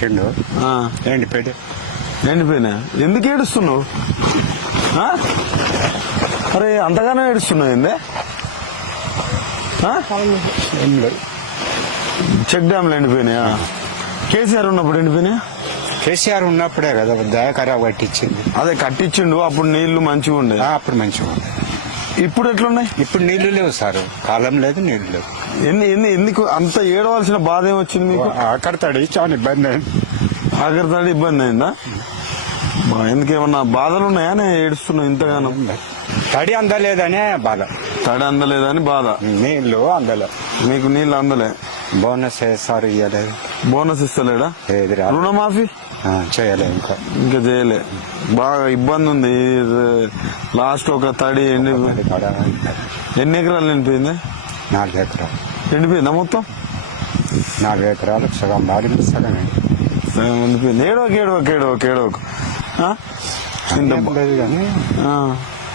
చెండు ఆ, ఎండిపోయి ఎండిపోయినా ఎందుకు ఏడుస్తున్నావు? ఆ? అరే అంతగానో ఏడుస్తున్నావు ఏందే? ఆ? ఏం లేదు. చెక్ డ్యామ్లు ఎండిపోయినాయా? కేసీఆర్ ఉన్నప్పుడు ఎండిపోయినాయా? కేసీఆర్ ఉన్నప్పుడే కదా దయాకరావు కట్టించింది. అదే కట్టించిండు, అప్పుడు నీళ్లు మంచిగా ఉండే. అప్పుడు మంచిగా ఉంది. ఇప్పుడు ఎట్లున్నాయి? ఇప్పుడు నీళ్లు లేవు సార్, కాలం లేదు, నీళ్లు లేవు. ఎందుకు అంత ఏడవలసిన బాధ ఏమొచ్చింది మీకు? ఆఖరితాడు చాలా ఇబ్బంది అయింది. ఆఖరితాడు ఇబ్బంది అయిందా? ఎందుకేమన్నా బాధలు ఉన్నాయా? నేను ఏడుస్తున్నా ఇంతగానో. తడి అందలేదనే బాధ. తడి అందలేదని బాధ. నీళ్లు అందలే. మీకు నీళ్ళు అందలే. బోనస్ వేస్తారు, ఇవ్వలేదు. బోనస్ ఇస్తలేడా? ఏది రాదు. రుణమాఫీ చేయలేదు ఇంకా చేయలే. బాగా ఇబ్బంది ఉంది. లాస్ట్ ఒక తడి ఎన్ని ఎకరాలు ఎండిపోయింది? 4 ఎకరాలు ఎండిపోయిందా మొత్తం? 4 ఎకరాలకు సగం మారింది, సగం ఎండిపోయింది. ఏడవకు. ఆ? ఇంత లేదు. కానీ ఆ,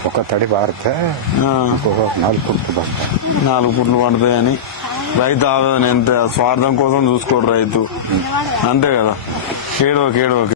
ఒక తడి పారితే ఆ, ఒక 4 ఫుట్లు పడతాయి. 4 పుట్లు పడతాయని రైతు ఆవేదన. ఎంత స్వార్థం కోసం చూసుకోడు రైతు, అంతే కదా. ఏడవకు